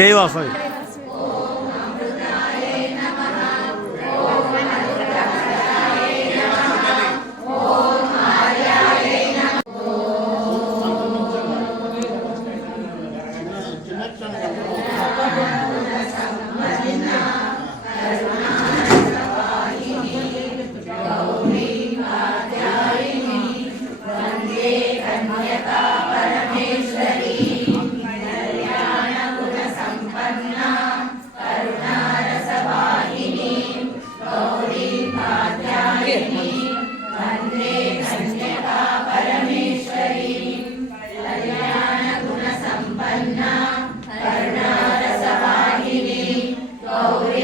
ജയ് ఏ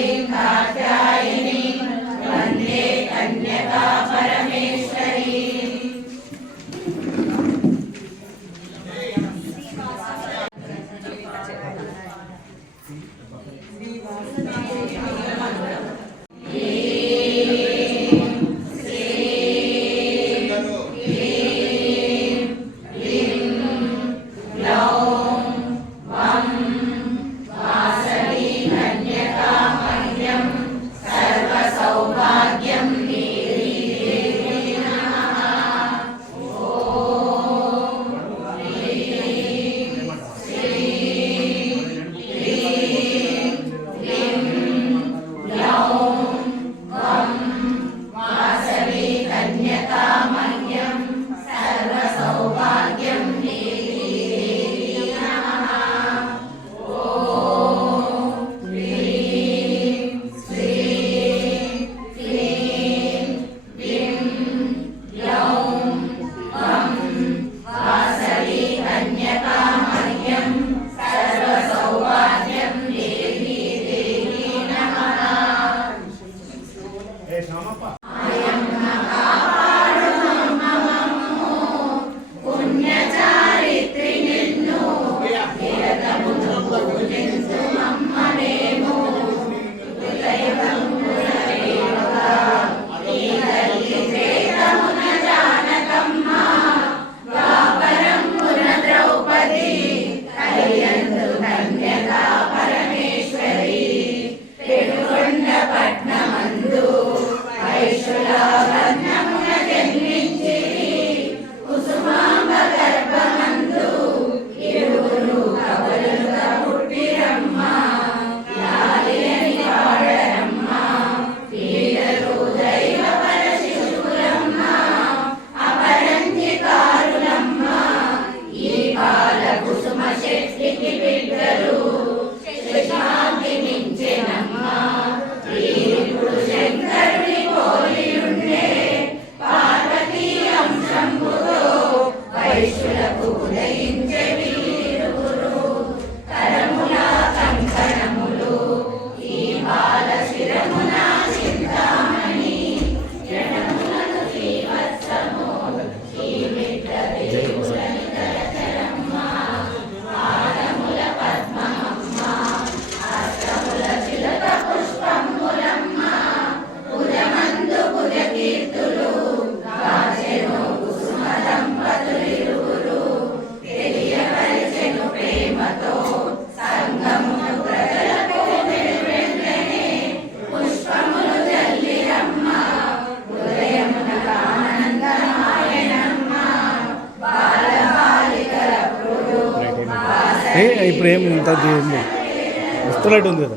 ఇప్పుడు ఏం ఇంత వస్తున్నట్టు ఉంది కదా.